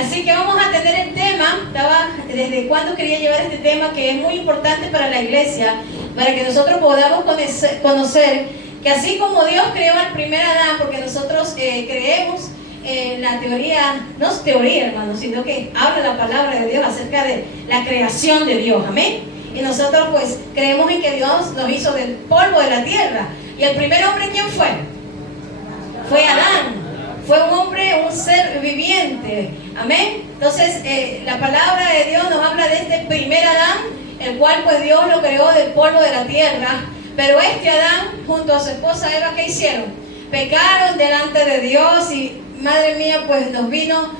Así que vamos a tener el tema, desde cuándo quería llevar este tema que es muy importante para la iglesia, para que nosotros podamos conocer que así como Dios creó al primer Adán, porque nosotros creemos en la teoría, no es teoría, hermano, sino que habla la palabra de Dios acerca de la creación de Dios, amén. Y nosotros pues creemos en que Dios nos hizo del polvo de la tierra. Y el primer hombre, ¿quién fue? Fue Adán. Fue un hombre, un ser viviente, amén. Entonces la palabra de Dios nos habla de este primer Adán, el cual pues Dios lo creó del polvo de la tierra. Pero este Adán junto a su esposa Eva, ¿qué hicieron? Pecaron delante de Dios y madre mía, pues nos vino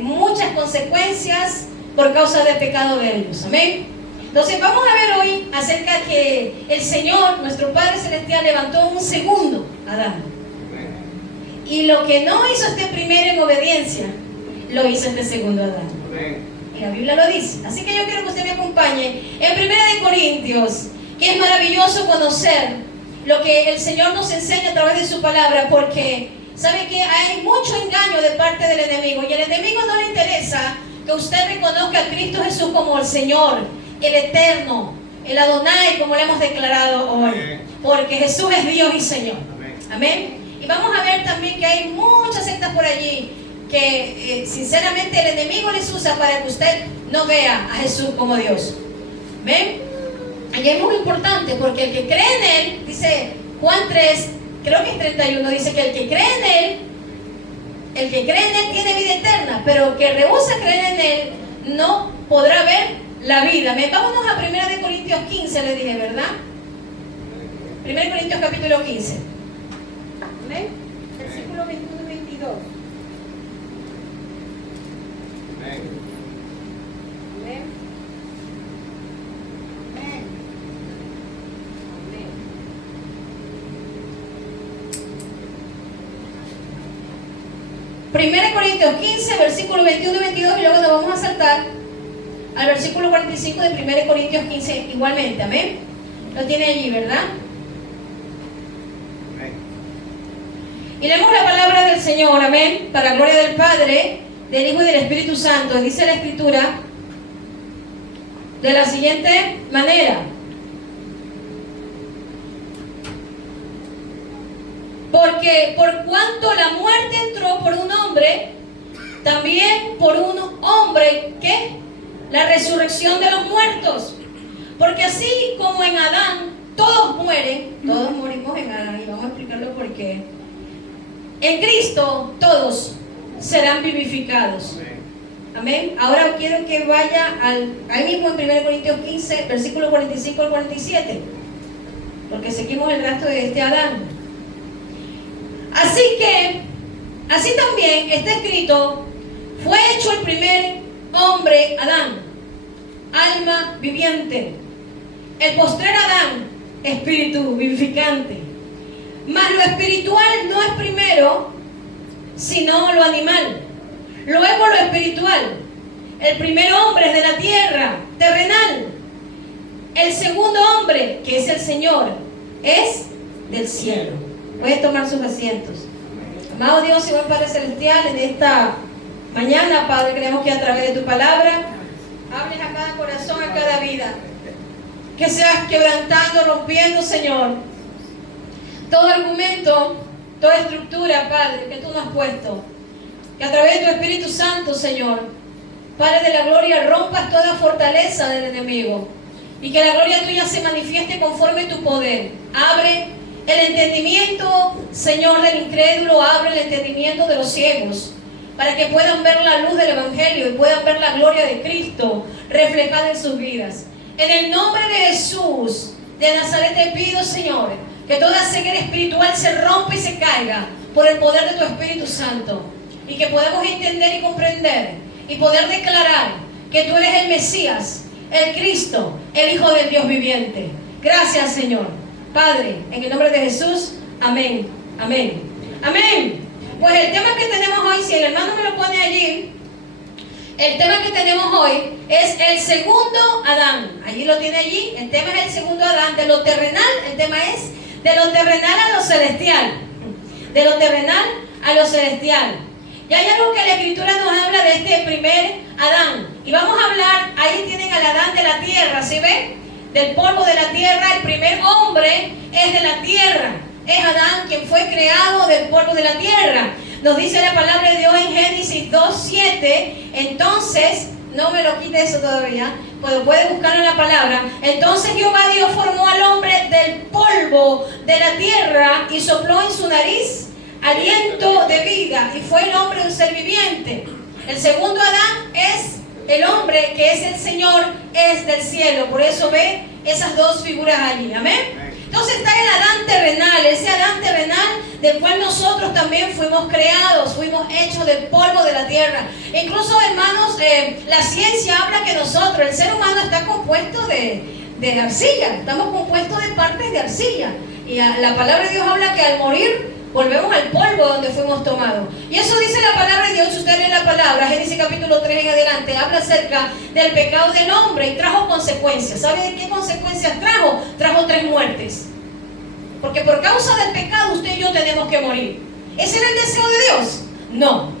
muchas consecuencias por causa del pecado de ellos, amén. Entonces vamos a ver hoy acerca que el Señor, nuestro Padre Celestial, levantó un segundo Adán. Y lo que no hizo este primero en obediencia, lo hizo este segundo Adán. Y la Biblia lo dice. Así que yo quiero que usted me acompañe en 1 Corintios, que es maravilloso conocer lo que el Señor nos enseña a través de su palabra, porque sabe que hay mucho engaño de parte del enemigo, y al enemigo no le interesa que usted reconozca a Cristo Jesús como el Señor, el Eterno, el Adonai, como le hemos declarado hoy, porque Jesús es Dios y Señor. Amén. Y vamos a ver también que hay muchas sectas por allí que sinceramente el enemigo les usa para que usted no vea a Jesús como Dios. ¿Ven? Y es muy importante porque el que cree en Él, dice Juan 3, creo que es 31, dice que el que cree en Él tiene vida eterna, pero el que rehúsa creer en Él no podrá ver la vida. ¿Ven? Vámonos a 1 Corintios 15, le dije, ¿verdad? 1 Corintios capítulo 15. ¿Ven? Versículo 21 y 22. Amén. Amén. Amén. Amén. 1 Corintios 15, versículo 21 y 22, y luego nos vamos a saltar al versículo 45 de 1 Corintios 15 igualmente. Amén. Lo tiene allí, ¿verdad? Y leemos la palabra del Señor, amén, para la gloria del Padre, del Hijo y del Espíritu Santo. Dice la Escritura de la siguiente manera: porque por cuanto la muerte entró por un hombre, también por un hombre, ¿qué? La resurrección de los muertos. Porque así como en Adán todos mueren, todos morimos en Adán, y vamos a explicarlo por qué. En Cristo todos serán vivificados. Amén. Ahora quiero que vaya ahí mismo en 1 Corintios 15, versículo 45 al 47, porque seguimos el rastro de este Adán. Así también está escrito: fue hecho el primer hombre, Adán, alma viviente; el postrer Adán, espíritu vivificante. Mas lo espiritual no es primero, sino lo animal, luego lo espiritual. El primer hombre es de la tierra, terrenal; el segundo hombre, que es el Señor, es del cielo. Pueden tomar sus asientos. Amado Dios y buen Padre Celestial, en esta mañana, Padre, queremos que a través de tu palabra hables a cada corazón, a cada vida, que seas quebrantando, rompiendo, Señor, todo argumento, toda estructura, Padre, que tú nos has puesto. Que a través de tu Espíritu Santo, Señor, Padre de la gloria, rompas toda fortaleza del enemigo, y que la gloria tuya se manifieste conforme a tu poder. Abre el entendimiento, Señor, del incrédulo; abre el entendimiento de los ciegos, para que puedan ver la luz del Evangelio y puedan ver la gloria de Cristo reflejada en sus vidas. En el nombre de Jesús de Nazaret te pido, Señor, que toda ceguera espiritual se rompa y se caiga por el poder de tu Espíritu Santo, y que podamos entender y comprender y poder declarar que tú eres el Mesías, el Cristo, el Hijo del Dios viviente. Gracias, Señor. Padre, en el nombre de Jesús, amén, amén, amén. Pues el tema que tenemos hoy, si el hermano me lo pone allí, el tema que tenemos hoy es el segundo Adán. Allí lo tiene allí. El tema es el segundo Adán. De lo terrenal, el tema es de lo terrenal a lo celestial. De lo terrenal a lo celestial. Y hay algo que la Escritura nos habla de este ahí tienen al Adán de la tierra, ¿sí ven? Del polvo de la tierra, el primer hombre es de la tierra. Es Adán quien fue creado del polvo de la tierra. Nos dice la palabra de Dios en Génesis 2:7. Entonces, no me lo quite eso todavía, pues puede buscarlo en la palabra. Entonces Jehová Dios formó al hombre del polvo de la tierra y sopló en su nariz aliento de vida, y fue el hombre un ser viviente. El segundo Adán es el hombre que es el Señor, es del cielo. Por eso ve esas dos figuras allí. Amén. Entonces está el Adán terrenal, ese Adán terrenal del cual nosotros también fuimos creados, fuimos hechos del polvo de la tierra. Incluso, hermanos, la ciencia habla que nosotros, el ser humano, está compuesto de arcilla. Estamos compuestos de partes de arcilla. Y la palabra de Dios habla que al morir volvemos al polvo donde fuimos tomados. Y eso dice la palabra de Dios. Si usted lee la palabra, Génesis capítulo 3 en adelante, habla acerca del pecado del hombre y trajo consecuencias. ¿Sabe de qué consecuencias trajo? Trajo 3 muertes. Porque por causa del pecado usted y yo tenemos que morir. ¿Ese era el deseo de Dios? No.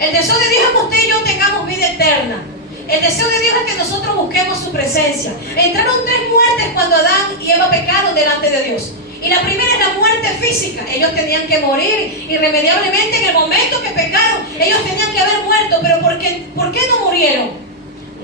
El deseo de Dios es que usted y yo tengamos vida eterna. El deseo de Dios es que nosotros busquemos su presencia. Entraron 3 muertes cuando Adán y Eva pecaron delante de Dios. Y la primera es la muerte física. Ellos tenían que morir irremediablemente en el momento que pecaron. Ellos tenían que haber muerto. Pero ¿por qué no murieron?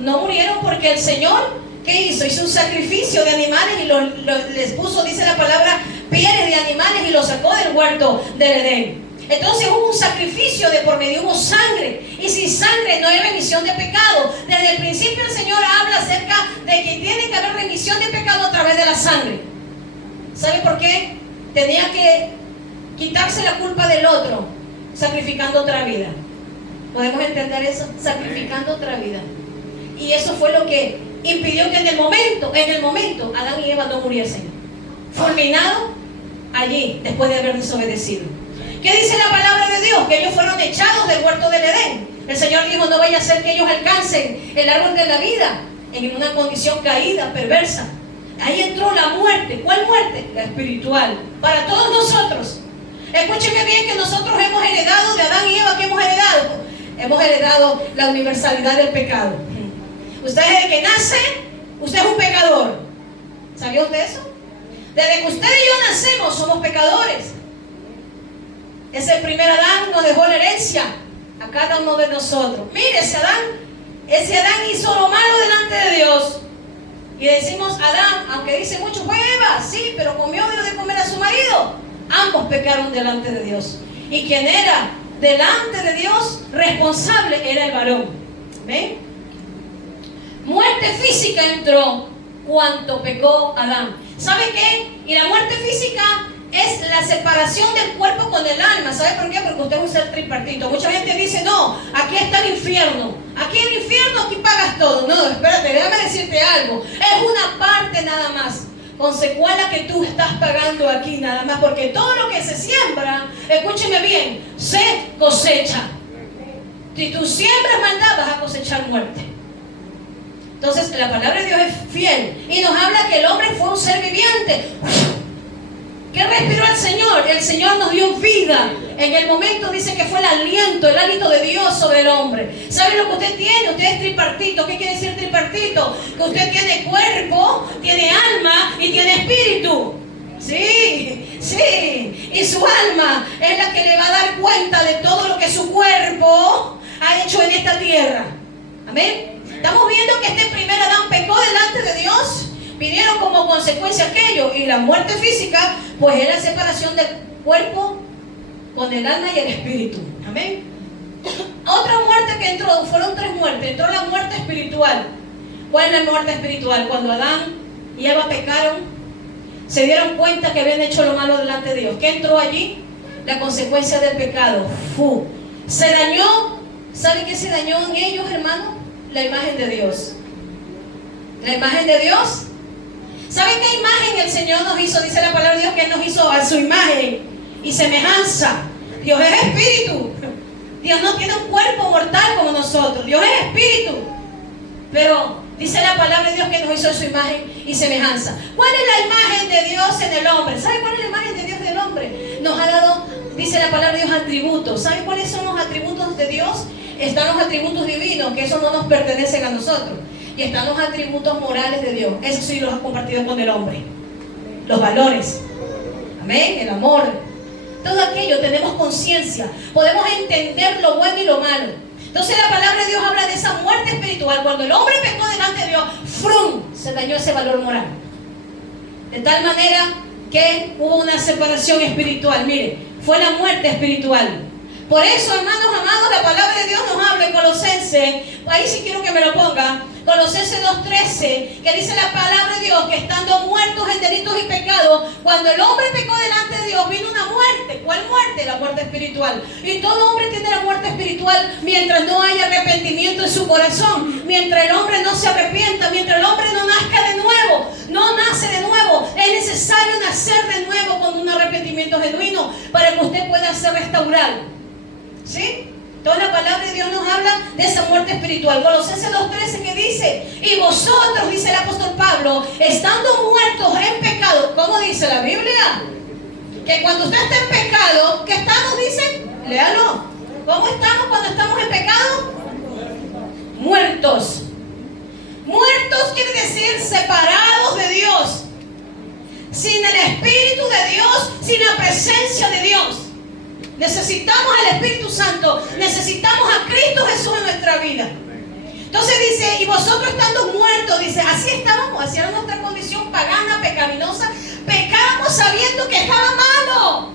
No murieron porque el Señor, ¿qué hizo? Hizo un sacrificio de animales y les puso, dice la palabra, pieles de animales y los sacó del huerto del Edén. Entonces hubo un sacrificio de por medio, hubo sangre. Y sin sangre no hay remisión de pecado. Desde el principio el Señor habla acerca de que tiene que haber remisión de pecado a través de la sangre. ¿Sabe por qué? Tenía que quitarse la culpa del otro, sacrificando otra vida. ¿Podemos entender eso? Sacrificando otra vida. Y eso fue lo que impidió que en el momento, Adán y Eva no muriesen. Fulminado allí, después de haber desobedecido. ¿Qué dice la palabra de Dios? Que ellos fueron echados del huerto del Edén. El Señor dijo, no vaya a ser que ellos alcancen el árbol de la vida en una condición caída, perversa. Ahí entró la muerte. ¿Cuál muerte? La espiritual. Para todos nosotros. Escúcheme bien que nosotros hemos heredado de Adán y Eva. ¿Qué hemos heredado? Hemos heredado la universalidad del pecado. Usted desde que nace, usted es un pecador. ¿Sabía usted eso? Desde que usted y yo nacemos, somos pecadores. Ese primer Adán nos dejó la herencia a cada uno de nosotros. Mire, ese Adán hizo lo malo delante de Dios. Y decimos, Adán, aunque dice mucho, fue Eva, sí, pero comió de comer a su marido. Ambos pecaron delante de Dios. Y quien era delante de Dios responsable era el varón. ¿Ven? Muerte física entró cuando pecó Adán. ¿Sabe qué? Y la muerte física es la separación del cuerpo con el alma. ¿Sabe por qué? Porque usted es un ser tripartito. Mucha gente dice, no, aquí está el infierno. Aquí en el infierno, aquí pagas todo. No, espérate, déjame decirte algo. Es una parte nada más, con secuela que tú estás pagando aquí nada más. Porque todo lo que se siembra, escúcheme bien, se cosecha. Si tú siembras maldad, vas a cosechar muerte. Entonces, la palabra de Dios es fiel. Y nos habla que el hombre fue un ser viviente. ¿Qué respiró el Señor? El Señor nos dio vida. En el momento dice que fue el hálito de Dios sobre el hombre. ¿Sabe lo que usted tiene? Usted es tripartito. ¿Qué quiere decir tripartito? Que usted tiene cuerpo, tiene alma y tiene espíritu. Sí, sí. Y su alma es la que le va a dar cuenta de todo lo que su cuerpo ha hecho en esta tierra. Amén. Estamos viendo que este primer Adán pecó delante de Dios. Vinieron como consecuencia aquello. Y la muerte física, pues es la separación del cuerpo con el alma y el espíritu. Amén. Otra muerte que entró, fueron 3 muertes. Entró la muerte espiritual. ¿Cuál es la muerte espiritual? Cuando Adán y Eva pecaron, se dieron cuenta que habían hecho lo malo delante de Dios. ¿Qué entró allí? La consecuencia del pecado. Se dañó. ¿Sabe qué se dañó en ellos, hermano? La imagen de Dios. La imagen de Dios. ¿Sabe qué imagen el Señor nos hizo? Dice la palabra de Dios que Él nos hizo a su imagen y semejanza. Dios es espíritu. Dios no tiene un cuerpo mortal como nosotros. Dios es espíritu. Pero dice la palabra de Dios que nos hizo a su imagen y semejanza. ¿Cuál es la imagen de Dios en el hombre? ¿Sabe cuál es la imagen de Dios del hombre? Nos ha dado, dice la palabra de Dios, atributos. ¿Sabe cuáles son los atributos de Dios? Están los atributos divinos, que esos no nos pertenecen a nosotros. y están los atributos morales de Dios. Eso sí los ha compartido con el hombre. Los valores. Amén. El amor. Todo aquello, tenemos conciencia. Podemos entender lo bueno y lo malo. Entonces la palabra de Dios habla de esa muerte espiritual. Cuando el hombre pecó delante de Dios, ¡frum!, se dañó ese valor moral. De tal manera que hubo una separación espiritual. Mire, fue la muerte espiritual. Por eso, hermanos amados, la palabra de Dios nos habla en Colosenses, ahí sí quiero que me lo ponga, Colosenses 2:13, que dice la palabra de Dios que estando muertos en delitos y pecados, cuando el hombre pecó delante de Dios, vino una muerte. ¿Cuál muerte? La muerte espiritual. Y todo hombre tiene la muerte espiritual mientras no haya arrepentimiento en su corazón, mientras el hombre no se arrepienta, mientras el hombre no nazca de nuevo, no nace de nuevo. Es necesario nacer de nuevo con un arrepentimiento genuino para que usted pueda ser restaurado. ¿Sí? Toda la palabra de Dios nos habla de esa muerte espiritual. Colosenses 2:13 que dice, y vosotros, dice el apóstol Pablo, estando muertos en pecado, ¿cómo dice la Biblia? Que cuando usted está en pecado, ¿qué estamos? Dice, léalo. ¿Cómo estamos cuando estamos en pecado? Muertos. Muertos quiere decir separados de Dios, sin el Espíritu de Dios, sin la presencia de Dios. Necesitamos al Espíritu Santo, necesitamos a Cristo Jesús en nuestra vida. Entonces dice, y vosotros estando muertos, dice, así estábamos, así era nuestra condición pagana, pecaminosa, pecábamos sabiendo que estaba malo.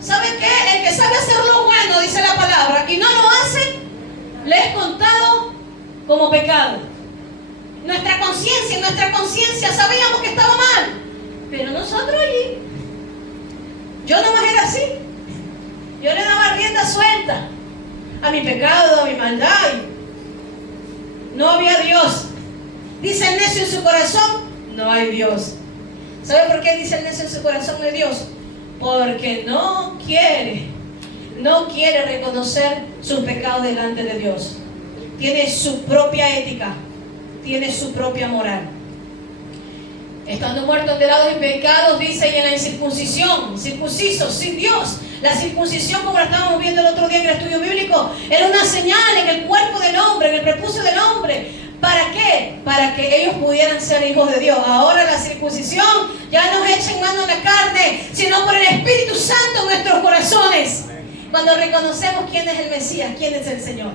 ¿Sabe qué? El que sabe hacer lo bueno, dice la palabra, y no lo hace, le es contado como pecado. Nuestra conciencia sabíamos que estaba mal, pero nosotros allí, yo nomás era así. Yo le daba rienda suelta a mi pecado, a mi maldad. No había Dios. Dice el necio en su corazón, no hay Dios. ¿Sabe por qué dice el necio en su corazón no hay Dios? Porque no quiere reconocer sus pecados delante de Dios. Tiene su propia ética, tiene su propia moral. Estando muertos de lados y pecados, dice, y en la incircuncisión, circuncisos, sin Dios. La circuncisión, como la estábamos viendo el otro día en el estudio bíblico, era una señal en el cuerpo del hombre, en el prepucio del hombre. ¿Para qué? Para que ellos pudieran ser hijos de Dios. Ahora la circuncisión ya no es hecha en mano de la carne, sino por el Espíritu Santo en nuestros corazones. Cuando reconocemos quién es el Mesías, quién es el Señor.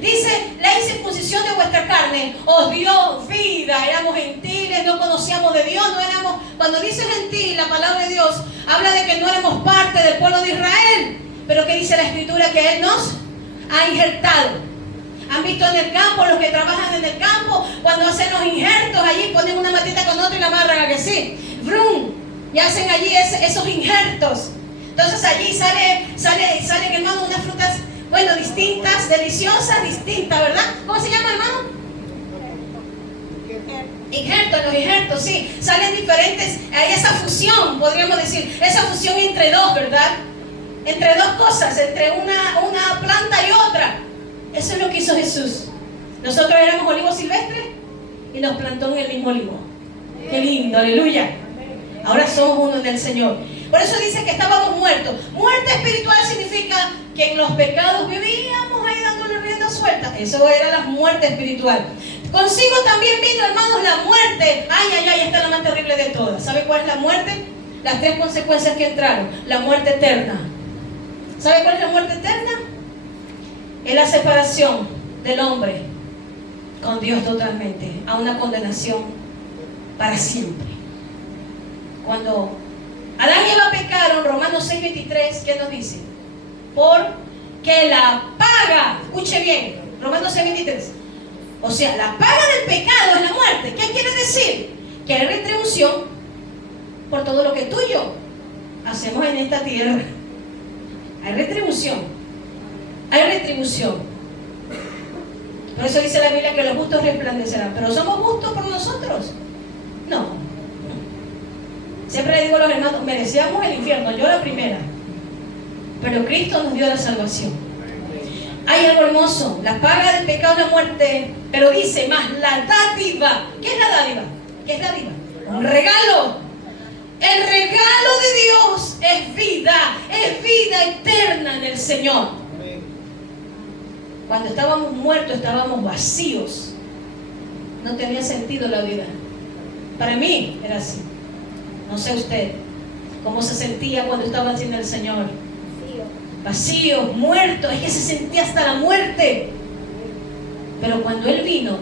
Dice, la incircuncisión de vuestra carne os dio vida. Éramos gentiles, no conocíamos de Dios, no éramos. Cuando dice gentil, la palabra de Dios habla de que no éramos parte del pueblo de Israel. Pero que dice la Escritura que Él nos ha injertado. ¿Han visto en el campo, los que trabajan en el campo, cuando hacen los injertos allí, ponen una matita con otra y la amarran, ¿a que sí? ¡Brum! Y hacen allí esos injertos. Entonces allí salen, hermano, unas frutas, bueno, distintas, deliciosas, distintas, ¿verdad? ¿Cómo se llama, hermano? Injertos, los injertos, sí. Salen diferentes, hay esa fusión, podríamos decir, esa fusión entre dos, ¿verdad? Entre dos cosas, entre una planta y otra. Eso es lo que hizo Jesús. Nosotros éramos olivos silvestres y nos plantó en el mismo olivo. Qué lindo, aleluya. Ahora somos uno en el Señor. Por eso dice que estábamos muertos. Muerte espiritual significa que en los pecados vivíamos ahí dándole rienda suelta. Eso era la muerte espiritual. Consigo también vino, hermanos, la muerte. Ay, esta es la más terrible de todas. ¿Sabe cuál es la muerte? Las tres consecuencias que entraron. La muerte eterna. ¿Sabe cuál es la muerte eterna? Es la separación del hombre con Dios totalmente, a una condenación para siempre. Cuando Adán y Eva pecaron, Romanos 6:23, ¿qué nos dice? Porque la paga, escuche bien, Romanos 6:23, o sea, la paga del pecado es la muerte. ¿Qué quiere decir? Que hay retribución por todo lo que tú y yo hacemos en esta tierra. Hay retribución. Hay retribución. Por eso dice la Biblia que los justos resplandecerán. ¿Pero somos justos por nosotros? No. Siempre le digo a los hermanos, merecíamos el infierno, yo la primera. Pero Cristo nos dio la salvación. Hay algo hermoso. La paga del pecado es la muerte. Pero dice, más la dádiva. ¿Qué es la dádiva? ¿Qué es dádiva? Un regalo. El regalo de Dios es vida eterna en el Señor. Cuando estábamos muertos, estábamos vacíos. no tenía sentido la vida. Para mí era así. No sé usted cómo se sentía cuando estaba sin el Señor. Vacío, muerto, es que se sentía hasta la muerte. Pero cuando Él vino,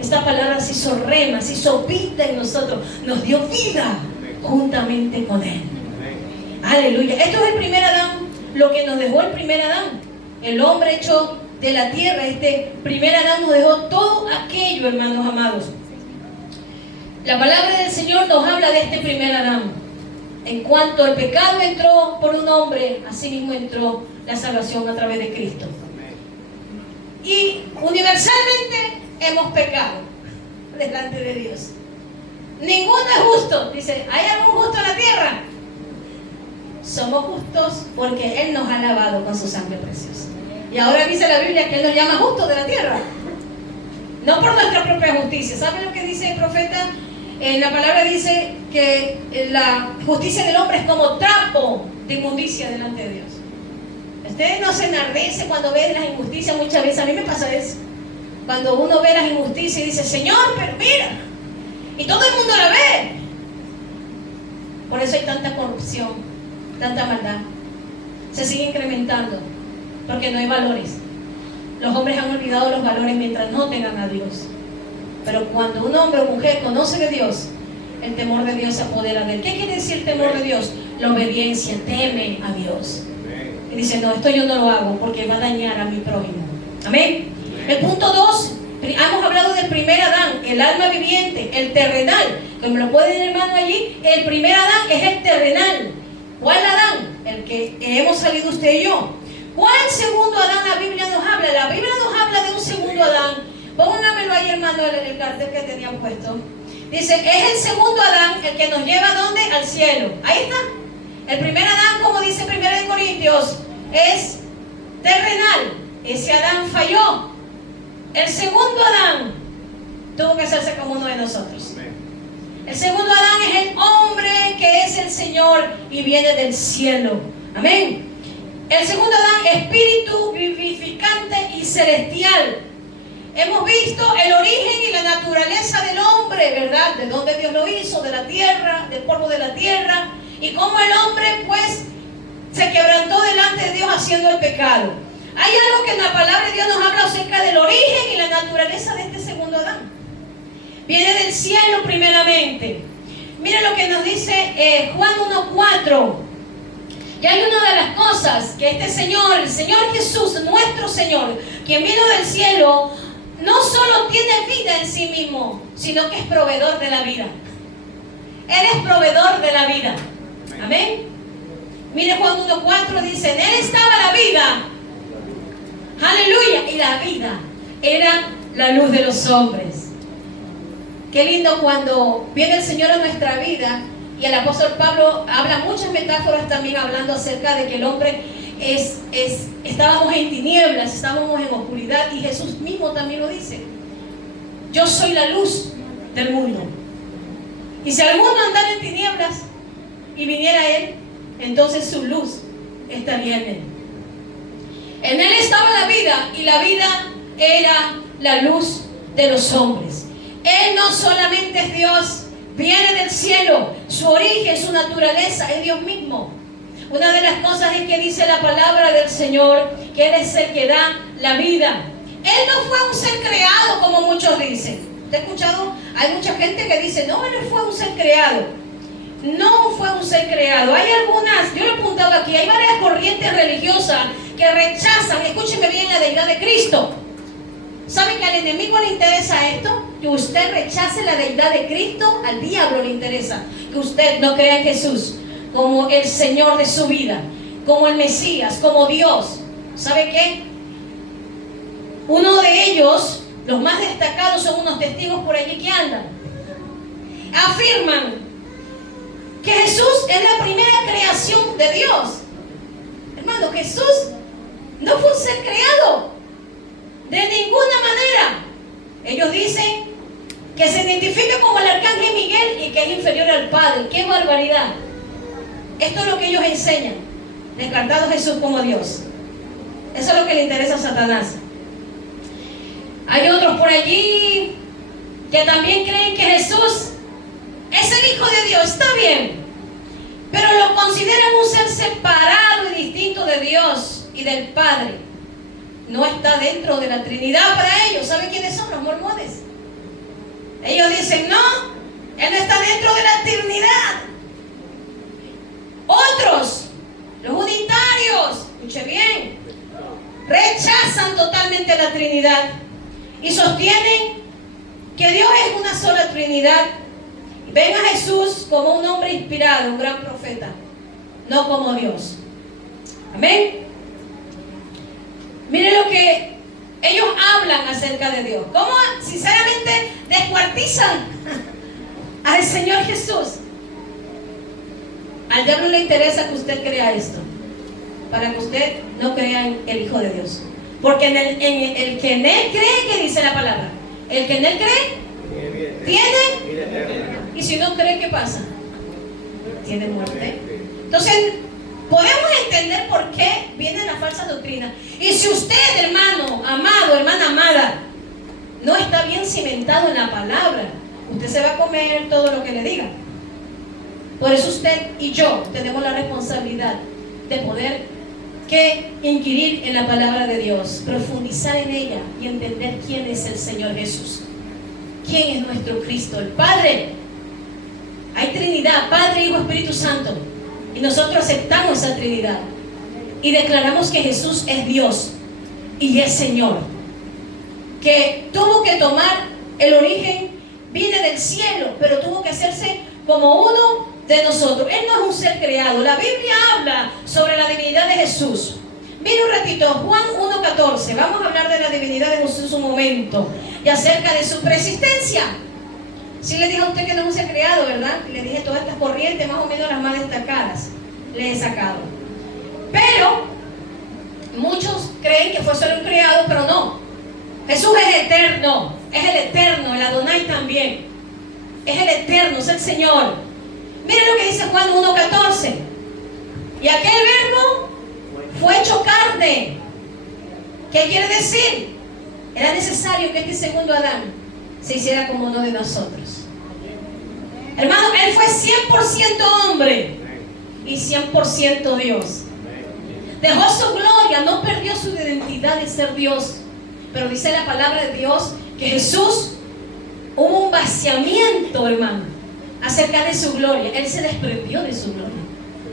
esta palabra se hizo rema, se hizo vida en nosotros, nos dio vida juntamente con Él. Aleluya. Esto es el primer Adán, lo que nos dejó el primer Adán, el hombre hecho de la tierra. Este primer Adán nos dejó todo aquello, hermanos amados. La palabra del Señor nos habla de este primer Adán. En cuanto el pecado entró por un hombre, así mismo entró la salvación a través de Cristo. Y universalmente hemos pecado delante de Dios. Ninguno es justo. Dice, ¿hay algún justo en la tierra? Somos justos porque Él nos ha lavado con su sangre preciosa. Y ahora dice la Biblia que Él nos llama justos de la tierra. No por nuestra propia justicia. ¿Sabe lo que dice el profeta? La palabra dice que la justicia del hombre es como trapo de inmundicia delante de Dios. Usted no se enardece cuando ve las injusticias. Muchas veces a mí me pasa eso. Cuando uno ve las injusticias y dice, Señor, pero mira, y todo el mundo la ve. Por eso hay tanta corrupción, tanta maldad. Se sigue incrementando porque no hay valores. Los hombres han olvidado los valores mientras no tengan a Dios. Pero cuando un hombre o mujer conoce de Dios, el temor de Dios se apodera de él. ¿Qué quiere decir el temor de Dios? La obediencia, teme a Dios. Y dice, no, esto yo no lo hago porque va a dañar a mi prójimo. Amén. El punto 2, hemos hablado del primer Adán, el alma viviente, el terrenal. Como lo pueden, hermano, allí, el primer Adán es el terrenal. ¿Cuál Adán? El que hemos salido usted y yo. ¿Cuál segundo Adán la Biblia nos habla? La Biblia nos habla de un segundo Adán. Pónganmelo ahí, hermano, el cartel que tenían puesto. Dice, es el segundo Adán el que nos lleva, ¿dónde? Al cielo. Ahí está. El primer Adán, como dice 1 Corintios, es terrenal. Ese Adán falló. El segundo Adán tuvo que hacerse como uno de nosotros. El segundo Adán es el hombre que es el Señor y viene del cielo. Amén. El segundo Adán, espíritu vivificante y celestial. Hemos visto el origen y la naturaleza del hombre, ¿verdad? De dónde Dios lo hizo, de la tierra, del polvo de la tierra. Y cómo el hombre, pues, se quebrantó delante de Dios haciendo el pecado. Hay algo que en la palabra de Dios nos habla acerca del origen y la naturaleza de este segundo Adán. Viene del cielo primeramente. Mire lo que nos dice Juan 1:4. Y hay una de las cosas que este Señor, el Señor Jesús, nuestro Señor, quien vino del cielo, no solo tiene vida en sí mismo, sino que es proveedor de la vida. Él es proveedor de la vida. Amén. Mire Juan 1:4 dice, en Él estaba la vida. Aleluya. Y la vida era la luz de los hombres. Qué lindo cuando viene el Señor a nuestra vida. Y el apóstol Pablo habla muchas metáforas también hablando acerca de que el hombre estábamos en tinieblas, estábamos en oscuridad, y Jesús mismo también lo dice. Yo soy la luz del mundo. Y si alguno andara en tinieblas y viniera Él, entonces su luz estaría en Él. En Él estaba la vida, y la vida era la luz de los hombres. Él no solamente es Dios, viene del cielo, su origen, su naturaleza es Dios mismo. Una de las cosas es que dice la palabra del Señor, que Él es el que da la vida. Él no fue un ser creado como muchos dicen. ¿Usted ha escuchado? Hay mucha gente que dice, no, Él no fue un ser creado. No fue un ser creado. Hay algunas, yo lo he apuntado aquí, hay varias corrientes religiosas que rechazan, escúcheme bien, la deidad de Cristo. ¿Sabe que al enemigo le interesa esto? Que usted rechace la deidad de Cristo. Al diablo le interesa que usted no crea en Jesús como el Señor de su vida, como el Mesías, como Dios. ¿Sabe qué? Uno de ellos, los más destacados, son unos testigos por allí que andan. Afirman que Jesús es la primera creación de Dios. Hermano, Jesús no fue un ser creado. De ninguna manera. Ellos dicen que se identifica como el arcángel Miguel y que es inferior al Padre. ¡Qué barbaridad! Esto es lo que ellos enseñan, descartado Jesús como Dios. Eso es lo que le interesa a Satanás. Hay otros por allí que también creen que Jesús es el Hijo de Dios, está bien, pero lo consideran un ser separado y distinto de Dios y del Padre. No está dentro de la Trinidad para ellos. ¿Saben quiénes son los mormones? Ellos dicen, no, Él no está dentro de la Trinidad. Otros, los unitarios, escuche bien, rechazan totalmente la Trinidad y sostienen que Dios es una sola Trinidad. Ven a Jesús como un hombre inspirado, un gran profeta, no como Dios. Amén. Miren lo que ellos hablan acerca de Dios. Cómo sinceramente descuartizan al Señor Jesús. Al diablo le interesa que usted crea esto, para que usted no crea en el Hijo de Dios. Porque en el que en Él cree, ¿qué dice la palabra? El que en Él cree, tiene. Y si no cree, ¿qué pasa? Tiene muerte. Entonces, podemos entender por qué viene la falsa doctrina. Y si usted, hermano amado, hermana amada, no está bien cimentado en la palabra, usted se va a comer todo lo que le diga. Por eso usted y yo tenemos la responsabilidad de poder inquirir en la palabra de Dios, profundizar en ella y entender quién es el Señor Jesús. ¿Quién es nuestro Cristo? El Padre. Hay Trinidad, Padre, Hijo, Espíritu Santo. Y nosotros aceptamos esa Trinidad y declaramos que Jesús es Dios y es Señor, que tuvo que tomar el origen, viene del cielo, pero tuvo que hacerse como uno de nosotros. Él no es un ser creado. La Biblia habla sobre la divinidad de Jesús. Mire un ratito, Juan 1:14. Vamos a hablar de la divinidad de Jesús un momento y acerca de su preexistencia. Sí le dije a usted que no es un ser creado, ¿verdad? Le dije todas estas corrientes, más o menos las más destacadas, les he sacado. Pero muchos creen que fue solo un creado, pero no. Jesús es eterno, es el eterno, el Adonai también. Es el eterno, es el Señor. Miren lo que dice Juan 1:14. Y aquel verbo fue hecho carne. ¿Qué quiere decir? Era necesario que este segundo Adán se hiciera como uno de nosotros. Hermano, Él fue 100% hombre y 100% Dios. Dejó su gloria, no perdió su identidad de ser Dios. Pero dice la palabra de Dios que Jesús, hubo un vaciamiento, hermano, acerca de su gloria. Él se desprendió de su gloria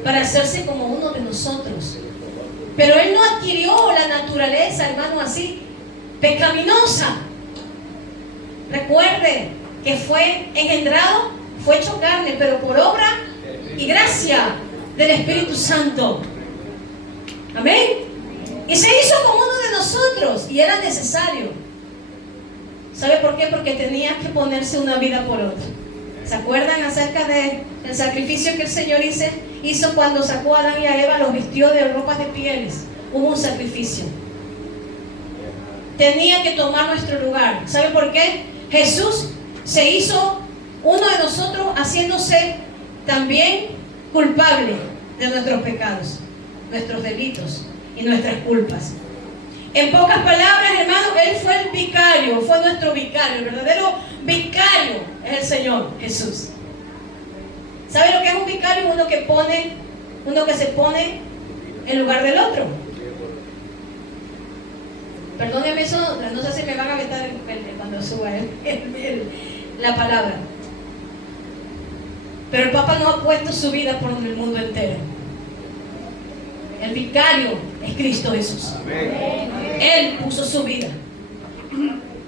para hacerse como uno de nosotros. Pero Él no adquirió la naturaleza, hermano, así, pecaminosa. Recuerde que fue engendrado, fue hecho carne, pero por obra y gracia del Espíritu Santo. Amén. Y se hizo como uno de nosotros y era necesario. ¿Sabe por qué? Porque tenía que ponerse una vida por otra. ¿Se acuerdan acerca del sacrificio que el Señor hizo cuando sacó a Adán y a Eva, los vistió de ropas de pieles? Hubo un sacrificio. Tenía que tomar nuestro lugar. ¿Sabe por qué? Jesús se hizo uno de nosotros, haciéndose también culpable de nuestros pecados, nuestros delitos y nuestras culpas. En pocas palabras, hermano, Él fue el vicario, fue nuestro vicario. El verdadero vicario es el Señor Jesús. ¿Sabe lo que es un vicario? Uno que se pone en lugar del otro. Perdóneme eso, no sé si me van a vetar cuando suba la palabra. Pero el Papa no ha puesto su vida por el mundo entero. El vicario es Cristo Jesús. Él puso su vida.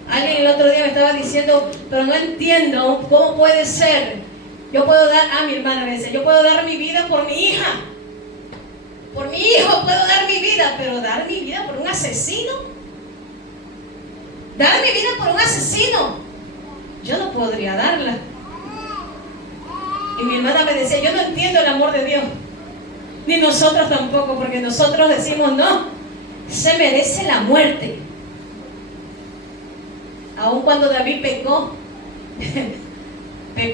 Alguien el otro día me estaba diciendo, pero no entiendo cómo puede ser. Yo puedo dar, mi hermana me dice, yo puedo dar mi vida por mi hija, por mi hijo puedo dar mi vida, pero dar mi vida por un asesino, dar mi vida por un asesino, yo no podría darla. Y mi hermana me decía, yo no entiendo el amor de Dios, ni nosotros tampoco, porque nosotros decimos, no, se merece la muerte. Aun cuando David pecó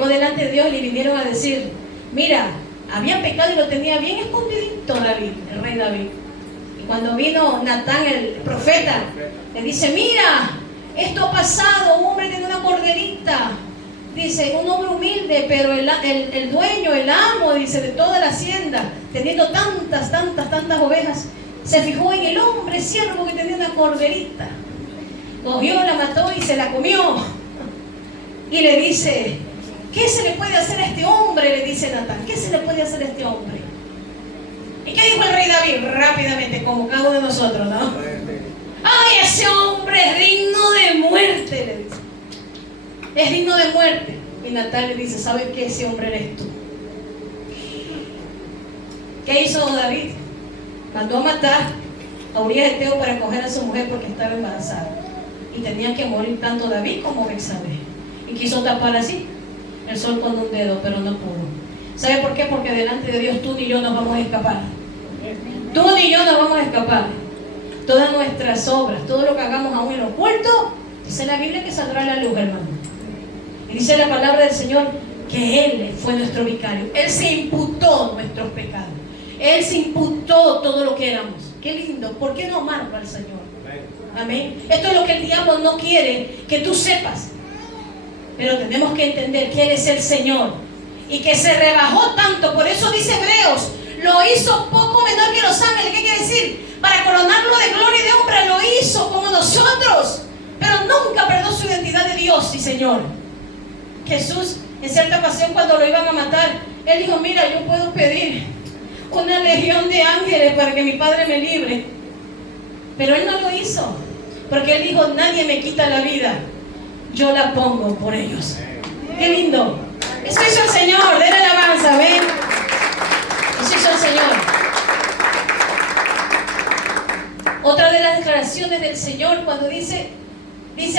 delante de Dios, le vinieron a decir, mira, había pecado y lo tenía bien escondidito David, el rey David. Y cuando vino Natán, el profeta, le dice, mira, esto ha pasado, un hombre tiene una corderita dice, un hombre humilde, pero el dueño, el amo, dice, de toda la hacienda, teniendo tantas ovejas, se fijó en el hombre siervo que tenía una corderita. Cogió, la mató y se la comió. Y le dice, ¿qué se le puede hacer a este hombre? Le dice Natán, ¿qué se le puede hacer a este hombre? ¿Y qué dijo el rey David? Rápidamente, como cada uno de nosotros, ¿no? ¡Ay, ese hombre es digno de muerte! Le dice. Es digno de muerte. Y Natán le dice, ¿sabes qué? Ese hombre eres tú. ¿Qué hizo David? Mandó a matar a Urías Eteo para coger a su mujer porque estaba embarazada. Y tenía que morir tanto David como Betsabé. Y quiso tapar así el sol con un dedo, pero no pudo. ¿Sabe por qué? Porque delante de Dios tú ni yo nos vamos a escapar. Tú ni yo nos vamos a escapar. Todas nuestras obras, todo lo que hagamos aún en lo oculto, dice la Biblia que saldrá a la luz, hermano. Y dice la palabra del Señor que Él fue nuestro vicario. Él se imputó nuestros pecados. Él se imputó todo lo que éramos. Qué lindo. ¿Por qué no amarlo al Señor? Amén. Esto es lo que el diablo no quiere que tú sepas. Pero tenemos que entender que Él es el Señor y que se rebajó tanto. Por eso dice Hebreos, lo hizo poco menor que los ángeles. ¿Qué quiere decir? Para coronarlo de gloria y de honra, lo hizo como nosotros. Pero nunca perdió su identidad de Dios y Señor. Jesús, en cierta ocasión, cuando lo iban a matar, Él dijo, mira, yo puedo pedir una legión de ángeles para que mi Padre me libre. Pero Él no lo hizo, porque Él dijo, nadie me quita la vida, yo la pongo por ellos. Qué lindo. Eso hizo el Señor. Denle alabanza, ¿ven? Eso hizo el Señor. Otra de las declaraciones del Señor, cuando dice,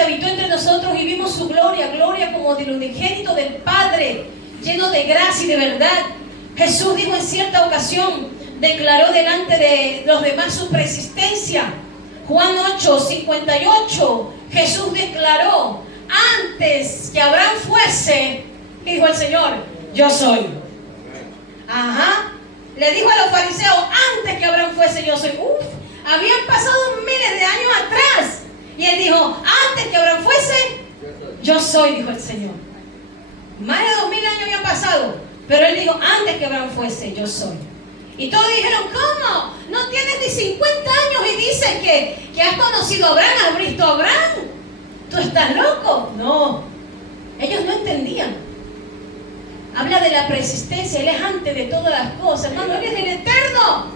habitó entre nosotros y vimos su gloria, gloria como del unigénito del Padre, lleno de gracia y de verdad. Jesús dijo en cierta ocasión, declaró delante de los demás su preexistencia. Juan 8:58, Jesús declaró, antes que Abraham fuese, ¿qué dijo el Señor? Yo soy. Ajá. Le dijo a los fariseos, antes que Abraham fuese, yo soy. Habían pasado miles de años atrás. Y Él dijo, antes que Abraham fuese, yo soy, dijo el Señor. Más de 2000 años habían pasado. Pero Él dijo, antes que Abraham fuese, yo soy. Y todos dijeron, ¿cómo? No tienes ni 50 años y dices que has conocido a Abraham, has visto a Abraham. ¿Tú estás loco? No. Ellos no entendían. Habla de la preexistencia. Él es antes de todas las cosas. Hermano, Él es el eterno.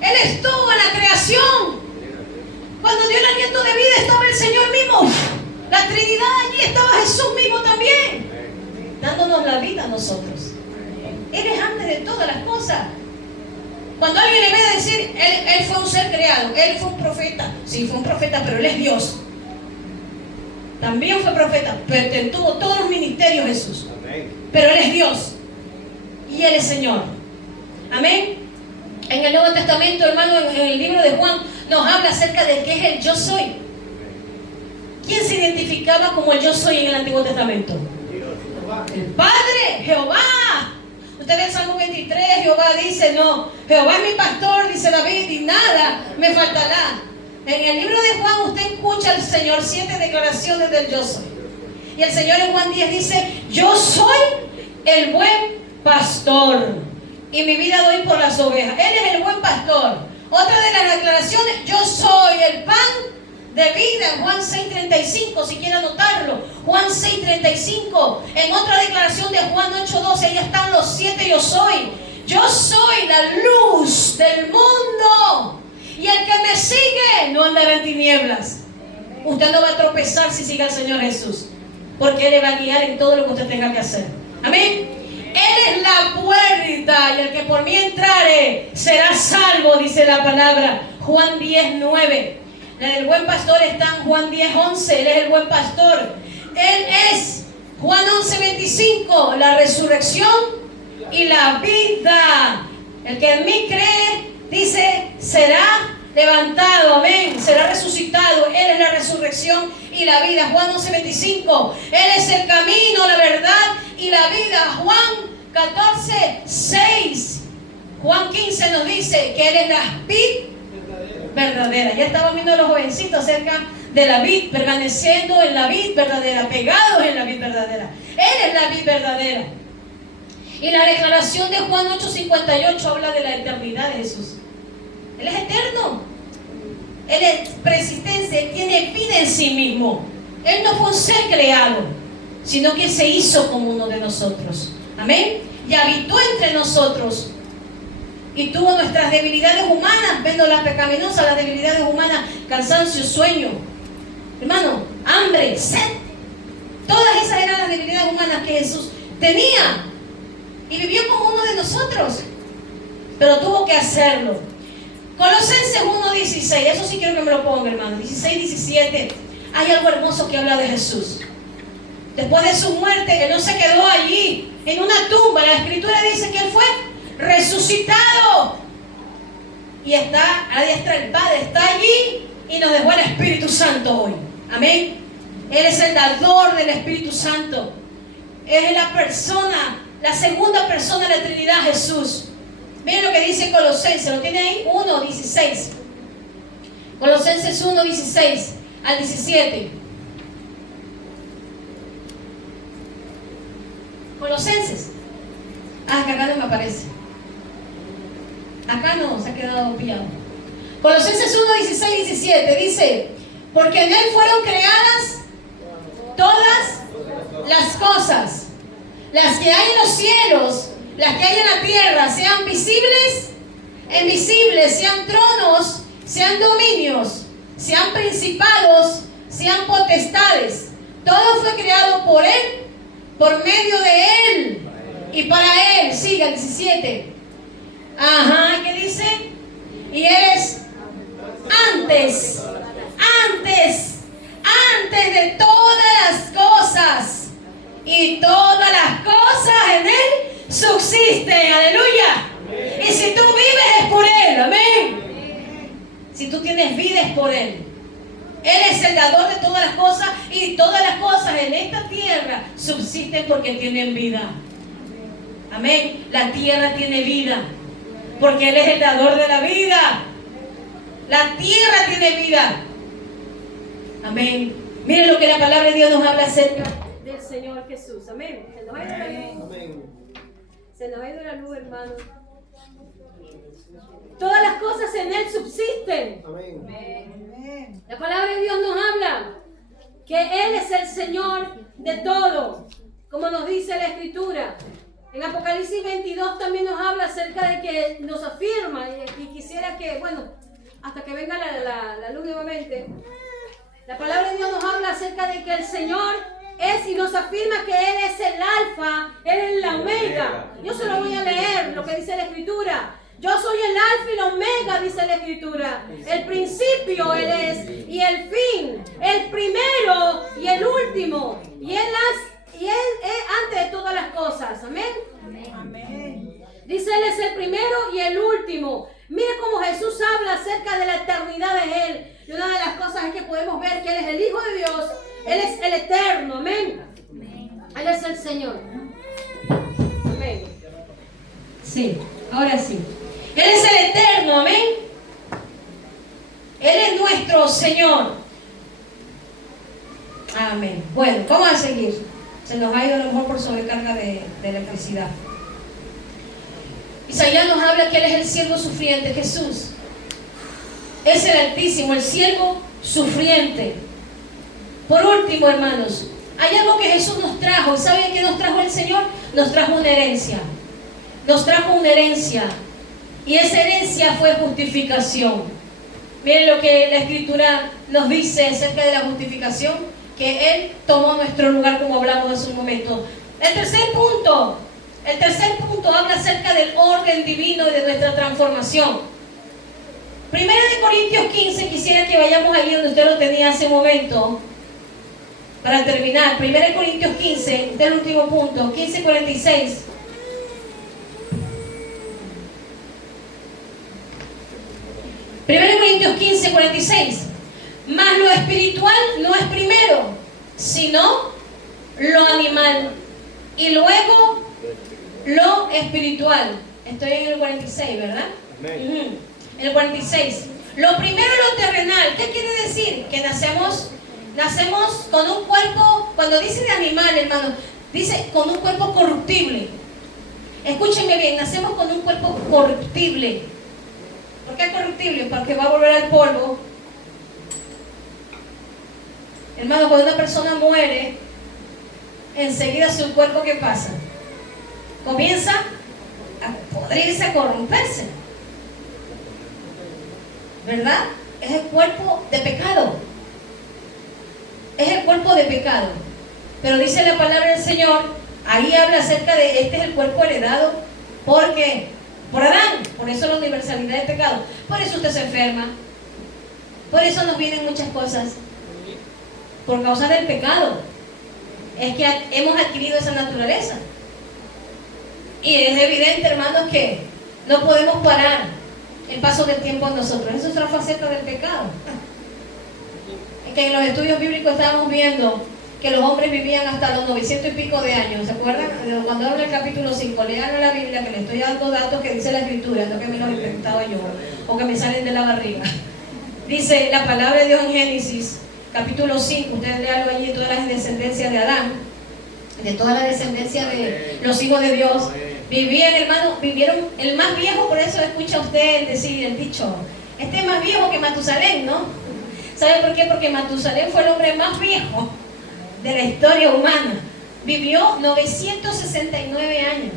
Él estuvo en la creación. Cuando dio el aliento de vida estaba el Señor mismo. La Trinidad allí, estaba Jesús mismo también, dándonos la vida a nosotros. Él es antes de todas las cosas. Cuando alguien le ve a decir, él fue un ser creado, Él fue un profeta. Sí, fue un profeta, pero Él es Dios. También fue profeta, pero tuvo todos los ministerios Jesús. Pero Él es Dios. Y Él es Señor. Amén. En el Nuevo Testamento, hermano, en el libro de Juan, nos habla acerca de qué es el yo soy. ¿Quién se identificaba como el yo soy en el Antiguo Testamento? El Padre, Jehová. Usted ve el Salmo 23, Jehová dice, no, Jehová es mi pastor, dice David, y nada me faltará. En el libro de Juan usted escucha al Señor 7 declaraciones del yo soy. Y el Señor en Juan 10 dice, yo soy el buen pastor y mi vida doy por las ovejas. Él es el buen pastor. Otra de las declaraciones, yo soy el pan de vida, en Juan 6:35, si quiere anotarlo. Juan 6:35. En otra declaración de Juan 8:12, ahí están los 7 yo soy. Yo soy la luz del mundo. Y el que me sigue no andará en tinieblas. Usted no va a tropezar si sigue al Señor Jesús, porque Él le va a guiar en todo lo que usted tenga que hacer. Amén. Él es la puerta, y el que por mí entrare será salvo, dice la palabra. Juan 10:9. La del buen pastor está en Juan 10:11. Él es el buen pastor. Él es Juan 11:25. La resurrección y la vida. El que en mí cree, dice, será levantado, amén, será resucitado. Él es la resurrección y la vida. Juan 11:25. Él es el camino, la verdad y la vida. Juan 14:6. Juan 15 nos dice que Él es la vid verdadera. Ya estaban viendo los jovencitos acerca de la vid, permaneciendo en la vid verdadera, pegados en la vid verdadera. Él es la vid verdadera. Y la declaración de Juan 8:58 habla de la eternidad de Jesús. Él es eterno. Él es persistencia, Él tiene vida en sí mismo. Él no fue un ser creado, sino que se hizo como uno de nosotros. Amén. Y habitó entre nosotros. Y tuvo nuestras debilidades humanas, viendo las pecaminosas, las debilidades humanas, cansancio, sueño, hermano, hambre, sed. Todas esas eran las debilidades humanas que Jesús tenía. Y vivió como uno de nosotros. Pero tuvo que hacerlo. Colosenses 1:16, eso sí quiero que me lo ponga, hermano. 16-17. Hay algo hermoso que habla de Jesús. Después de su muerte, Él no se quedó allí, en una tumba. La Escritura dice que Él fue resucitado. Y está a la diestra del Padre, está allí y nos dejó el Espíritu Santo hoy. Amén. Él es el dador del Espíritu Santo. Es la persona, la segunda persona de la Trinidad, Jesús. Miren lo que dice Colosenses, ¿lo tiene ahí? 1:16. Colosenses 1:16 al 17. Colosenses. Ah, que acá no me aparece. Acá no, se ha quedado pillado. Colosenses 1:16-17 dice: porque en Él fueron creadas todas las cosas, las que hay en los cielos, las que hay en la tierra, sean visibles, invisibles, sean tronos, sean dominios, sean principados, sean potestades. Todo fue creado por Él, por medio de Él y para Él. Siga el 17. Ajá, ¿qué dice? Y Él es antes de todas las cosas, y todas las cosas en Él subsisten. Aleluya. Y si tú vives es por Él. Amén. Si tú tienes vida es por Él. Él es el dador de todas las cosas, y todas las cosas en esta tierra subsisten porque tienen vida. Amén. La tierra tiene vida porque Él es el dador de la vida. La tierra tiene vida. Amén. Miren lo que la palabra de Dios nos habla acerca del Señor Jesús. Amén. Se nos ha ido la luz. Se nos ha ido la luz, hermano. Todas las cosas en Él subsisten. Amén. La palabra de Dios nos habla que Él es el Señor de todo, como nos dice la Escritura. En Apocalipsis 22 también nos habla acerca de que nos afirma, y quisiera que, bueno, hasta que venga la luz nuevamente, la palabra de Dios nos habla acerca de que el Señor es, y nos afirma que Él es el alfa, Él es la omega. Yo se lo voy a leer, lo que dice la Escritura. Yo soy el alfa y la omega, dice la Escritura. El principio Él es, y el fin, el primero y el último. Y Él es antes de todas las cosas. Amén. Amén. Dice Él es el primero y el último. Mira cómo Jesús habla acerca de la eternidad de Él. Y una de las cosas es que podemos ver que Él es el Hijo de Dios. Él es el eterno. Amén. Él es el Señor. Amén. Sí, ahora sí. Él es el eterno. Amén. Él es nuestro Señor. Amén. Bueno, vamos a seguir. Se nos ha ido a lo mejor por sobrecarga de electricidad. Isaías nos habla que Él es el siervo sufriente. Jesús es el Altísimo, el siervo sufriente. Por último, hermanos, hay algo que Jesús nos trajo. ¿Y saben qué nos trajo el Señor? Nos trajo una herencia. Nos trajo una herencia. Y esa herencia fue justificación. Miren lo que la Escritura nos dice acerca de la justificación. Que Él tomó nuestro lugar, como hablamos hace un momento. El tercer punto habla acerca del orden divino y de nuestra transformación. Primera de Corintios 15, quisiera que vayamos allí donde usted lo tenía hace un momento, para terminar. Primera de Corintios 15, del último punto, 15:46. Primera de Corintios 15:46. Mas lo espiritual no es primero, sino lo animal, y luego lo espiritual. Estoy en el 46, ¿verdad? En el 46. Lo primero es lo terrenal. ¿Qué quiere decir? Que nacemos con un cuerpo, cuando dice de animal, hermano, dice con un cuerpo corruptible. Escúchenme bien, nacemos con un cuerpo corruptible. ¿Por qué corruptible? Porque va a volver al polvo. Hermano, cuando una persona muere, enseguida su cuerpo, ¿qué pasa? Comienza a podrirse, a corromperse. ¿Verdad? Es el cuerpo de pecado. Es el cuerpo de pecado. Pero dice la palabra del Señor, ahí habla acerca de este es el cuerpo heredado. ¿Por qué? Por Adán. Por eso la universalidad del pecado. Por eso usted se enferma. Por eso nos vienen muchas cosas. Por causa del pecado. Es que hemos adquirido esa naturaleza. Y es evidente, hermanos, que no podemos parar el paso del tiempo en nosotros. Esa es otra faceta del pecado. Es que en los estudios bíblicos estábamos viendo que los hombres vivían hasta los 900 y pico de años. ¿Se acuerdan? Cuando habla el capítulo 5, lean la Biblia, que le estoy dando datos que dice la Escritura, no que me los he inventado yo, o que me salen de la barriga. Dice la palabra de Dios en Génesis, capítulo 5, ustedes leanlo allí, todas las descendencias de Adán, de toda la descendencia de los hijos de Dios, vivían, hermano, vivieron el más viejo. Por eso escucha usted decir el dicho, este es más viejo que Matusalén, ¿no? ¿Sabe por qué? Porque Matusalén fue el hombre más viejo de la historia humana. Vivió 969 años.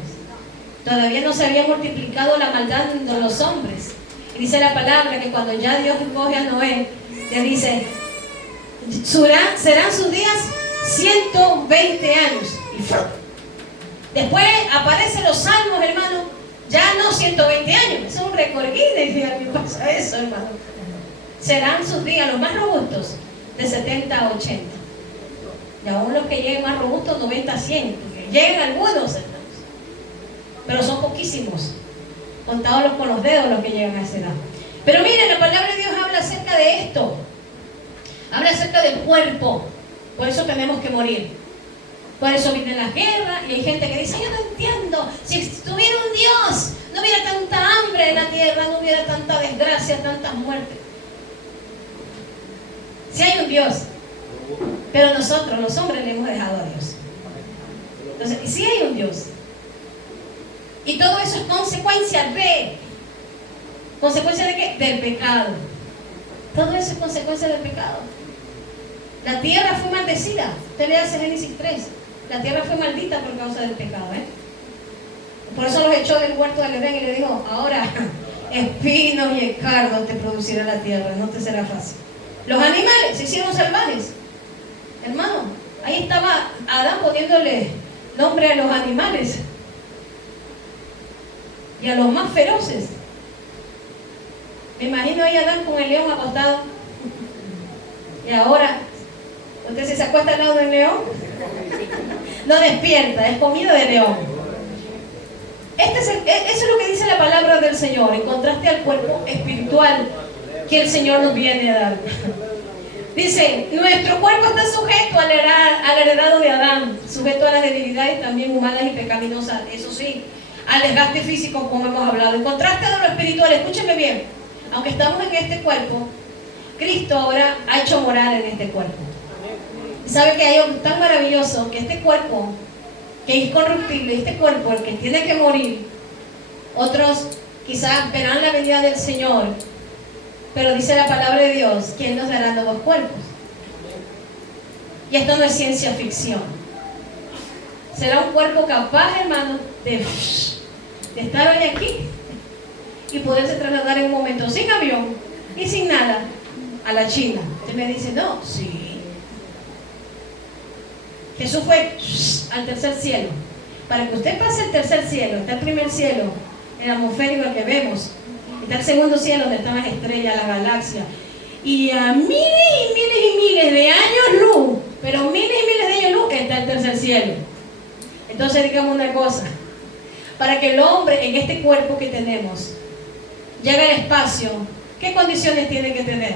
Todavía no se había multiplicado la maldad entre los hombres. Y dice la palabra que cuando ya Dios escoge a Noé, le dice, serán sus días 120 años. Y después aparecen los salmos, hermano, ya no 120 años, es un récord Guinness, a mí pasa eso, hermano. Serán sus días los más robustos de 70 a 80. Y aún los que lleguen más robustos, 90 a 100. Llegan algunos, hermanos. Pero son poquísimos, contados con los dedos los que llegan a esa edad. Pero miren, la palabra de Dios habla acerca de esto. Habla acerca del cuerpo. Por eso tenemos que morir. Por eso vienen las guerras y hay gente que dice, yo no entiendo, si estuviera un Dios, no hubiera tanta hambre en la tierra, no hubiera tanta desgracia, tantas muertes. Si hay un Dios, pero nosotros, los hombres, le hemos dejado a Dios. Entonces, si hay un Dios. Y todo eso es consecuencia de qué? Del pecado. Todo eso es consecuencia del pecado. La tierra fue maldecida. Usted le hace Génesis 3. La tierra fue maldita por causa del pecado, Por eso los echó del huerto del Edén y le dijo, ahora espinos y escardos te producirá la tierra, no te será fácil. Los animales se hicieron salvajes. Hermano, ahí estaba Adán poniéndole nombre a los animales y a los más feroces. Me imagino ahí a Adán con el león acostado. Y ahora, ¿usted se acuesta al lado del león? No despierta, es comida de león. Eso es lo que dice la palabra del Señor, en contraste al cuerpo espiritual que el Señor nos viene a dar. Dice, nuestro cuerpo está sujeto al heredado de Adán, sujeto a las debilidades también humanas y pecaminosas, eso sí, al desgaste físico, como hemos hablado. En contraste a lo espiritual, escúcheme bien, aunque estamos en este cuerpo, Cristo ahora ha hecho morada en este cuerpo. ¿Sabe que hay algo tan maravilloso? Que este cuerpo, que es corruptible, este cuerpo, el que tiene que morir, otros quizás verán la venida del Señor, pero dice la palabra de Dios que Él nos dará nuevos cuerpos. Y esto no es ciencia ficción. Será un cuerpo capaz, hermano, de estar hoy aquí y poderse trasladar en un momento sin avión y sin nada a la China. Usted me dice, no, sí. Jesús fue al tercer cielo. Para que usted pase el tercer cielo, está el primer cielo, el atmosférico, el que vemos. Está el segundo cielo, donde están las estrellas, las galaxias. Y a miles y miles y miles de años luz, pero miles y miles de años luz, está el tercer cielo. Entonces, digamos una cosa. Para que el hombre, en este cuerpo que tenemos, llegue al espacio, ¿qué condiciones tiene que tener?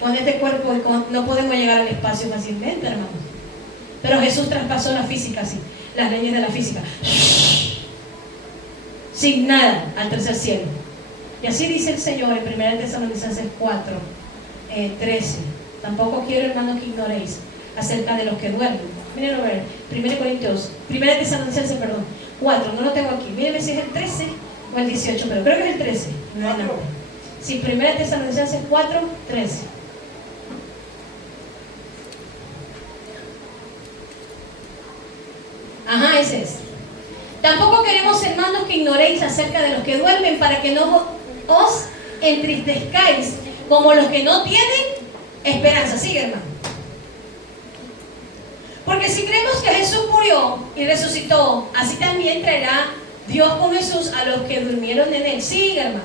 Con este cuerpo no podemos llegar al espacio fácilmente, hermanos. Pero Jesús traspasó la física, así, las leyes de la física. Sin nada, al tercer cielo. Y así dice el Señor en 1 Tesalonicenses 4, 13. Tampoco quiero, hermanos, que ignoréis acerca de los que duermen. Mírenlo a ver, 1 Tesalonicenses, 4, no lo tengo aquí. Mírenme si es el 13 o el 18, pero creo que es el 13. No. Sí, 1 Tesalonicenses 4, 13. Ajá, ese es. Tampoco queremos, hermanos, que ignoréis acerca de los que duermen, para que no os entristezcáis como los que no tienen esperanza. Sigue, hermano. Porque si creemos que Jesús murió y resucitó, así también traerá Dios con Jesús a los que durmieron en él. Sigue, hermano.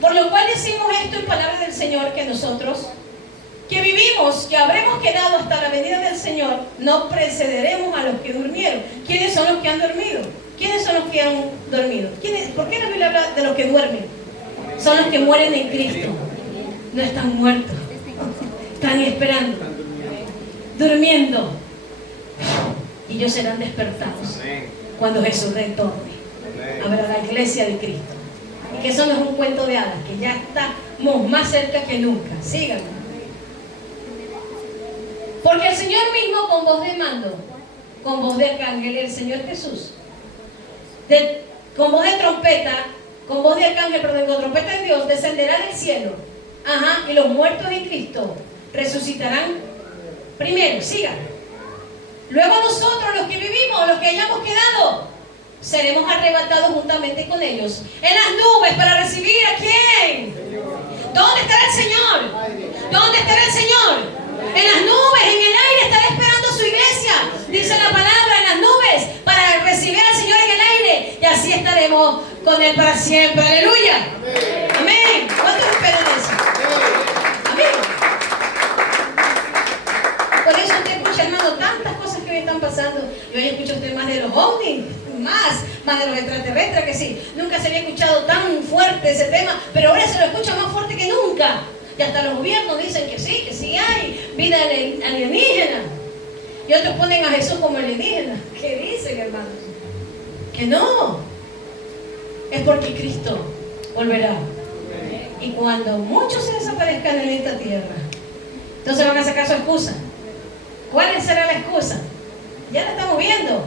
Por lo cual decimos esto en palabra del Señor, que nosotros, que vivimos, que habremos quedado hasta la venida del Señor, no precederemos a los que durmieron. ¿Quiénes son los que han dormido? ¿Quiénes son los que han dormido? ¿Por qué la Biblia habla de los que duermen? Son los que mueren en Cristo. No están muertos, están esperando, durmiendo, y ellos serán despertados cuando Jesús retorne a ver a la iglesia de Cristo. Y que eso no es un cuento de hadas, que ya estamos más cerca que nunca. Síganme. Porque el Señor mismo, con voz de mando, con voz de arcángel, el Señor Jesús, con voz de trompeta, con voz de arcángel, perdón, con trompeta de Dios, descenderá del cielo. Ajá, y los muertos en Cristo resucitarán primero. Sigan. Luego nosotros, los que vivimos, los que hayamos quedado, seremos arrebatados juntamente con ellos en las nubes para recibir ¿a quién? ¿Dónde estará el Señor? ¿Dónde estará el Señor? En las nubes, en el aire, estará esperando su iglesia. Dice la palabra, en las nubes, para recibir al Señor en el aire. Y así estaremos con Él para siempre. Aleluya. Amén. ¿Cuántos esperan eso? Amén. Por eso usted escucha, hermano, tantas cosas que hoy están pasando. Y hoy escucha usted más de los ovnis, más de los extraterrestres, que sí. Nunca se había escuchado tan fuerte ese tema, pero ahora se lo escucha más fuerte que nunca. Y hasta los gobiernos dicen que sí hay vida alienígena. Y otros ponen a Jesús como alienígena. ¿Qué dicen, hermanos? Que no. Es porque Cristo volverá. Y cuando muchos se desaparezcan en esta tierra, entonces van a sacar su excusa. ¿Cuál será la excusa? Ya la estamos viendo.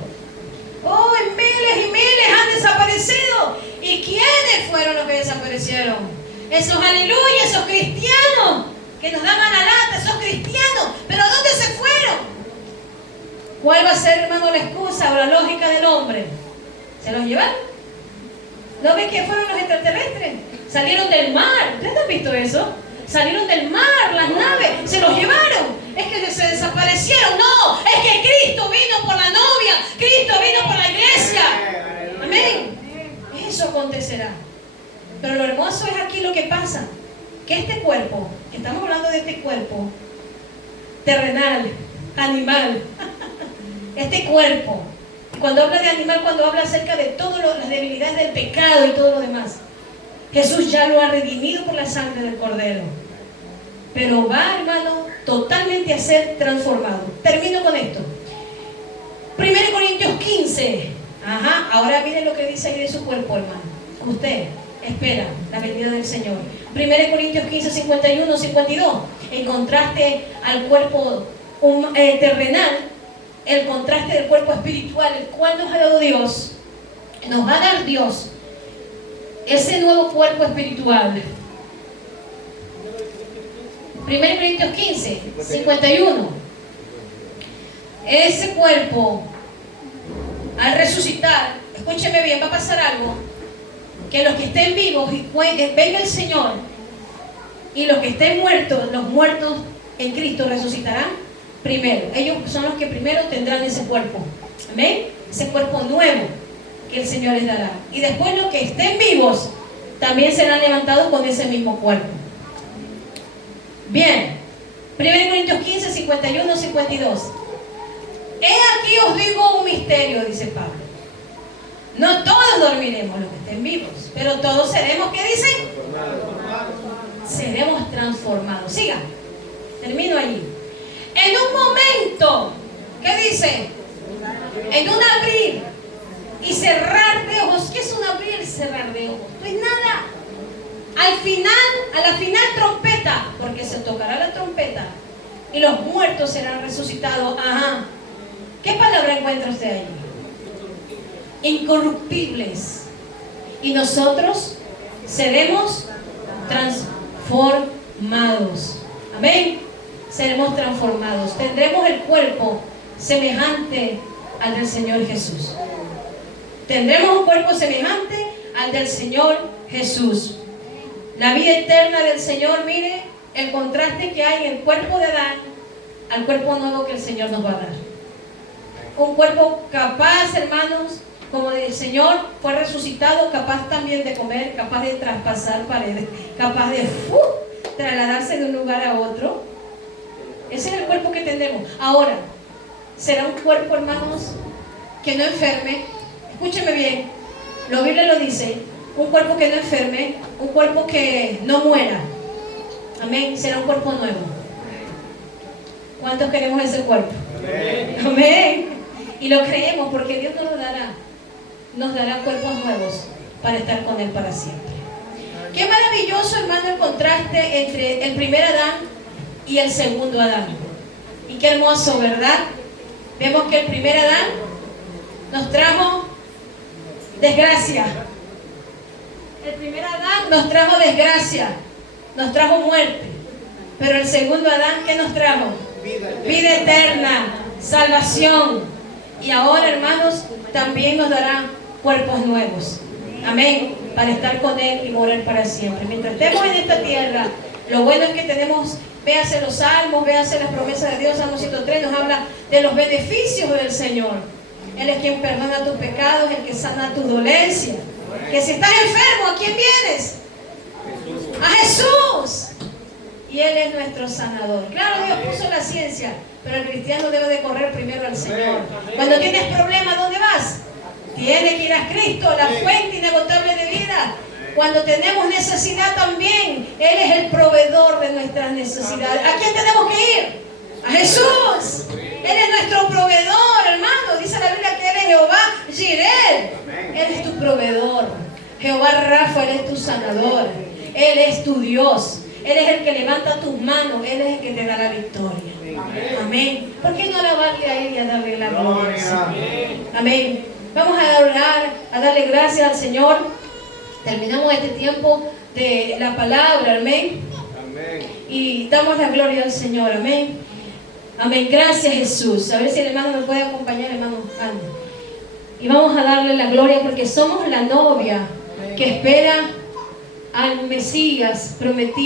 Oh, miles y miles han desaparecido. ¿Y quiénes fueron los que desaparecieron? Esos aleluya, esos cristianos que nos daban la lata, esos cristianos. ¿Pero dónde se fueron? ¿Cuál va a ser, hermano, la excusa o la lógica del hombre? ¿Se los llevaron? ¿No ven que fueron los extraterrestres? Salieron del mar. ¿Ustedes han visto eso? Salieron del mar, las naves, se los llevaron. Es que se desaparecieron. No, es que Cristo vino por la novia, Cristo vino por la iglesia. Amén. Eso acontecerá. Pero lo hermoso es aquí lo que pasa, que este cuerpo, que estamos hablando de este cuerpo terrenal, animal, este cuerpo, y cuando habla de animal, cuando habla acerca de todas las debilidades del pecado y todo lo demás, Jesús ya lo ha redimido por la sangre del Cordero. Pero va, hermano, totalmente a ser transformado. Termino con esto. 1 Corintios 15. Ajá, ahora miren lo que dice ahí de su cuerpo, hermano. Usted espera la venida del Señor. 1 Corintios 15, 51, 52. En contraste al cuerpo terrenal, el contraste del cuerpo espiritual, el cual nos ha dado Dios, nos va a dar Dios ese nuevo cuerpo espiritual. 1 Corintios 15, 51. Ese cuerpo, al resucitar, escúcheme bien, va a pasar algo. Que los que estén vivos y venga el Señor, y los que estén muertos, los muertos en Cristo resucitarán primero. Ellos son los que primero tendrán ese cuerpo. Amén. Ese cuerpo nuevo que el Señor les dará. Y después los que estén vivos también serán levantados con ese mismo cuerpo. Bien. 1 Corintios 15, 51, 52. He aquí os digo un misterio, dice Pablo. No todos dormiremos los que estén vivos, pero todos seremos, ¿qué dicen? Seremos transformados. Siga. Termino allí. En un momento, ¿qué dice? En un abrir y cerrar de ojos. ¿Qué es un abrir y cerrar de ojos? No es nada. resucitado. Ajá. ¿Qué palabra encuentra usted ahí? Incorruptibles. Y nosotros seremos transformados. Amén. Seremos transformados. Tendremos el cuerpo semejante al del Señor Jesús. Tendremos un cuerpo semejante al del Señor Jesús. La vida eterna del Señor, mire el contraste que hay en el cuerpo de Adán al cuerpo nuevo que el Señor nos va a dar. Un cuerpo capaz, hermanos, como el Señor fue resucitado, capaz también de comer, capaz de traspasar paredes, capaz de trasladarse de un lugar a otro. Ese es el cuerpo que tendremos. Ahora, será un cuerpo, hermanos, que no enferme. Escúcheme bien, la Biblia lo dice, un cuerpo que no enferme, un cuerpo que no muera. Amén, será un cuerpo nuevo. ¿Cuántos queremos ese cuerpo? Amén. Amén. Y lo creemos porque Dios nos lo dará. Nos dará cuerpos nuevos para estar con Él para siempre. Qué maravilloso, hermano, el contraste entre el primer Adán y el segundo Adán. Y qué hermoso, ¿verdad? Vemos que el primer Adán nos trajo desgracia. El primer Adán nos trajo desgracia, nos trajo muerte. Pero el segundo Adán, ¿qué nos trajo? Vida eterna, salvación. Y ahora, hermanos, también nos dará cuerpos nuevos. Amén. Para estar con Él y morar para siempre. Mientras estemos en esta tierra, lo bueno es que tenemos, véase los salmos, véase las promesas de Dios. Salmo 103 nos habla de los beneficios del Señor. Él es quien perdona tus pecados, el que sana tus dolencias. Que si estás enfermo, ¿a quién vienes? A Jesús. Y Él es nuestro sanador. Claro, Dios puso la ciencia, pero el cristiano debe de correr primero al Señor. Cuando tienes problemas, ¿dónde vas? Tienes que ir a Cristo, la fuente inagotable de vida. Cuando tenemos necesidad también, Él es el proveedor de nuestras necesidades. ¿A quién tenemos que ir? A Jesús. Él es nuestro proveedor, hermano. Dice la Biblia que Él es Jehová Jireh. Él es tu proveedor. Jehová Rafa, Él es tu sanador. Él es tu Dios. Él es el que levanta tus manos. Él es el que te da la victoria. Amén. ¿Por qué no alabarle a Él y a darle la gloria? Amén. Vamos a orar, a darle gracias al Señor. Terminamos este tiempo de la palabra. Amén. Y damos la gloria al Señor. Amén. Amén. Gracias, Jesús. A ver si el hermano me puede acompañar, hermano. Y vamos a darle la gloria porque somos la novia que espera al Mesías prometido.